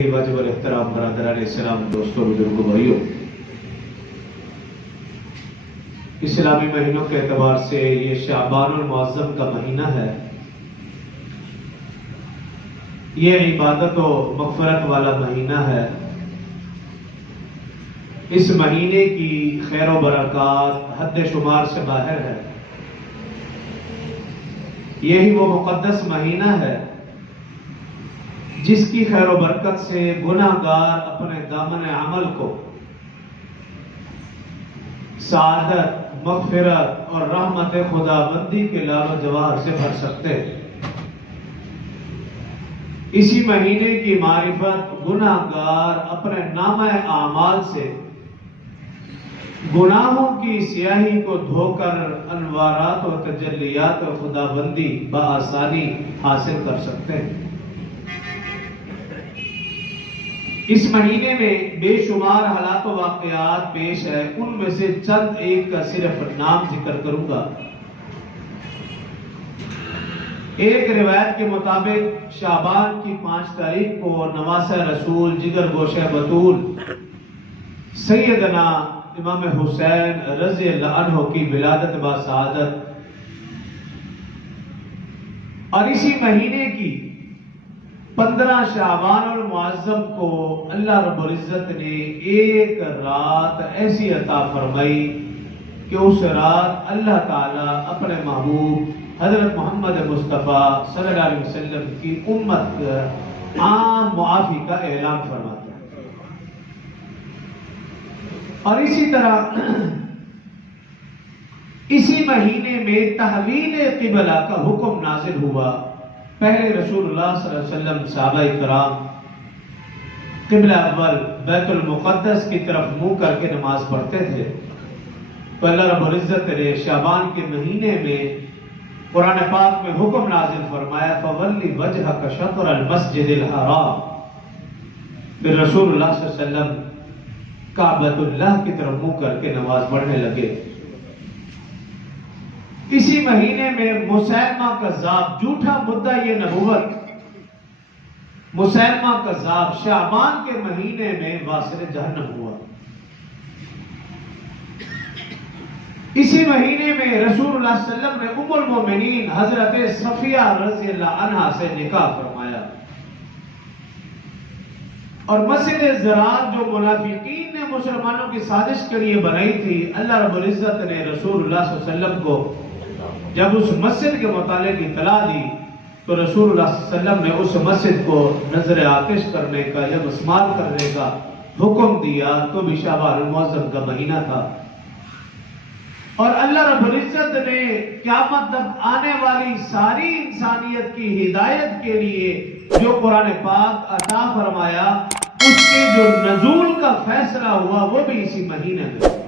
واجب الاحترام برادران اسلام، دوستوں، بزرگوں، بھائیوں، اسلامی مہینوں کے اعتبار سے یہ شعبان المعظم کا مہینہ ہے۔ یہ عبادت و مغفرت والا مہینہ ہے۔ اس مہینے کی خیر و برکات حد شمار سے باہر ہے۔ یہی وہ مقدس مہینہ ہے جس کی خیر و برکت سے گناہ گار اپنے دامن عمل کو سعادت، مغفرت اور رحمت خداوندی کے لال و جواہر سے بھر سکتے ہیں۔ اسی مہینے کی معرفت گناہ گار اپنے نامہ اعمال سے گناہوں کی سیاہی کو دھو کر انوارات و تجلیات خداوندی بآسانی حاصل کر سکتے ہیں۔ اس مہینے میں بے شمار حالات و واقعات پیش ہے، ان میں سے چند ایک کا صرف نام ذکر کروں گا۔ ایک روایت کے مطابق شعبان کی 5 تاریخ کو نواسہ رسول جگر گوشہ بطول سیدنا امام حسین رضی اللہ عنہ کی ولادت با سعادت، اور اسی مہینے کی 15 شعبان المعظم کو اللہ رب العزت نے ایک رات ایسی عطا فرمائی کہ اس رات اللہ تعالیٰ اپنے محبوب حضرت محمد مصطفیٰ صلی اللہ علیہ وسلم کی امت عام معافی کا اعلان فرماتا ہے۔ اور اسی طرح اسی مہینے میں تحویل قبلہ کا حکم نازل ہوا۔ پہلے رسول اللہ صلی اللہ علیہ وسلم صحابہ کرام قبلہ اول بیت المقدس کی طرف منہ کر کے نماز پڑھتے تھے، تو اللہ رب العزت نے شعبان کے مہینے میں قرآن پاک میں حکم نازل فرمایا فَوَلِّ وَجْهَكَ شَطْرَ الْمَسْجِدِ الْحَرَامِ، پھر رسول اللہ صلی اللہ علیہ وسلم کعبۃ اللہ کی طرف منہ کر کے نماز پڑھنے لگے۔ اسی مہینے میں مسیلمہ کذاب، جھوٹا مدعی نبوت مسیلمہ کذاب شعبان کے مہینے میں واصل جہنم ہوا۔ اسی مہینے میں رسول اللہ صلی اللہ علیہ وسلم نے ام المومنین حضرت صفیہ رضی اللہ عنہا سے نکاح فرمایا، اور مسجد زرار جو منافقین نے مسلمانوں کی سازش کے لیے بنائی تھی، اللہ رب العزت نے رسول اللہ صلی اللہ علیہ وسلم کو جب اس مسجد کے متعلق اطلاع دی تو رسول اللہ صلی اللہ علیہ وسلم نے اس مسجد کو نظر آتش کرنے کا یا مسمار کرنے کا حکم دیا، تو بھی شعبان المعظم کا مہینہ تھا۔ اور اللہ رب العزت نے قیامت تک آنے والی ساری انسانیت کی ہدایت کے لیے جو قرآن پاک عطا فرمایا، اس کے جو نزول کا فیصلہ ہوا وہ بھی اسی مہینے میں۔